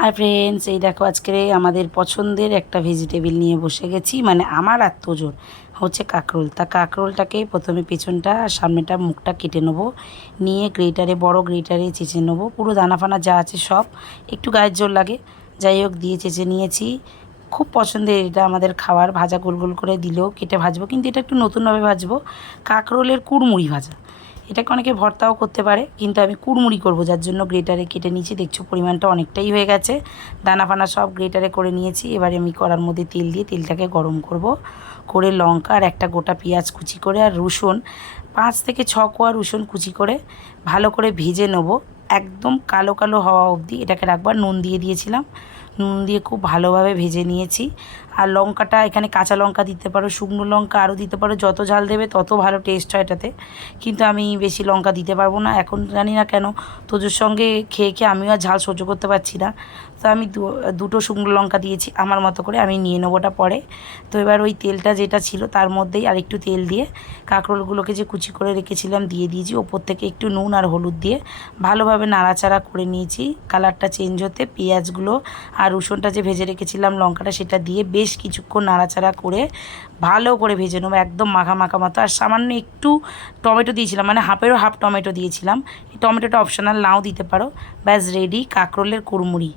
Hi friends, এই দেখো আজকে আমাদের পছন্দের একটা ভেজিটেবিল নিয়ে বসে গেছি। মানে আমার আর তোজোর হচ্ছে কাঁকরোল। তা কাঁকরোলটাকে প্রথমে পেছনটা আর সামনেটা মুখটা কেটে নেবো, নিয়ে গ্রেটারে বড় গ্রেটারে চেঁচে নেবো। পুরো দানা ফানা যা আছে সব, একটু গায়ের জোর লাগে, যাই হোক দিয়ে চেঁচে নিয়েছি। খুব পছন্দের এটা আমাদের খাবার। ভাজা গোল গোল করে দিলেও কেটে ভাজবো, কিন্তু এটা একটু নতুনভাবে ভাজবো। কাঁকরোলের কুড়মুড়ি ভাজা, এটাকে অনেকে ভর্তাও করতে পারে, কিন্তু আমি কুড়মুড়ি করবো, যার জন্য গ্রেটারে কেটে নিয়েছি। দেখছো পরিমাণটা অনেকটাই হয়ে গেছে, দানা ফানা সব গ্রেটারে করে নিয়েছি। এবারে আমি কড়ার মধ্যে তেল দিয়ে তেলটাকে গরম করব, করে লঙ্কা আর একটা গোটা পেঁয়াজ কুচি করে আর রসুন 5 থেকে 6 কোয়া রসুন কুচি করে ভালো করে ভেজে নেবো, একদম কালো কালো হওয়া অবধি এটাকে রাখবার। নুন দিয়ে দিয়েছিলাম, নুন দিয়ে খুব ভালোভাবে ভেজে নিয়েছি। আর লঙ্কাটা এখানে কাঁচা লঙ্কা দিতে পারো, শুকনো লঙ্কা আরও দিতে পারো, যত ঝাল দেবে তত ভালো টেস্ট হয় এটাতে। কিন্তু আমি বেশি লঙ্কা দিতে পারবো না এখন, জানি না কেন তোজোর সঙ্গে খেয়ে খেয়ে আমিও আর ঝাল সহ্য করতে পারছি না। তো আমি দুটো শুকনো লঙ্কা দিয়েছি আমার মতো করে, আমি নিয়ে নেবোটা পরে। তো এবার ওই তেলটা যেটা ছিল তার মধ্যেই আর একটু তেল দিয়ে কাঁকরোলগুলোকে যে কুচি করে রেখেছিলাম দিয়ে দিয়েছি, ওপর থেকে একটু নুন আর হলুদ দিয়ে ভালোভাবে নাড়াচাড়া করে নিয়েছি। কালারটা চেঞ্জ হতে পেঁয়াজগুলো আর রসুনটা যে ভেজে রেখেছিলাম লঙ্কাটা সেটা দিয়ে বেশ কিছুক্ষণ নাড়াচাড়া করে ভালো করে ভেজে নেবো, একদম মাখা মাখা মতো। আর সামান্য একটু টমেটো দিয়েছিলাম, মানে হাফেরও হাফ টমেটো দিয়েছিলাম। এই টমেটোটা অপশনাল, নাও দিতে পারো। ব্যাস রেডি কাঁকরোলের কুড়মুড়ি।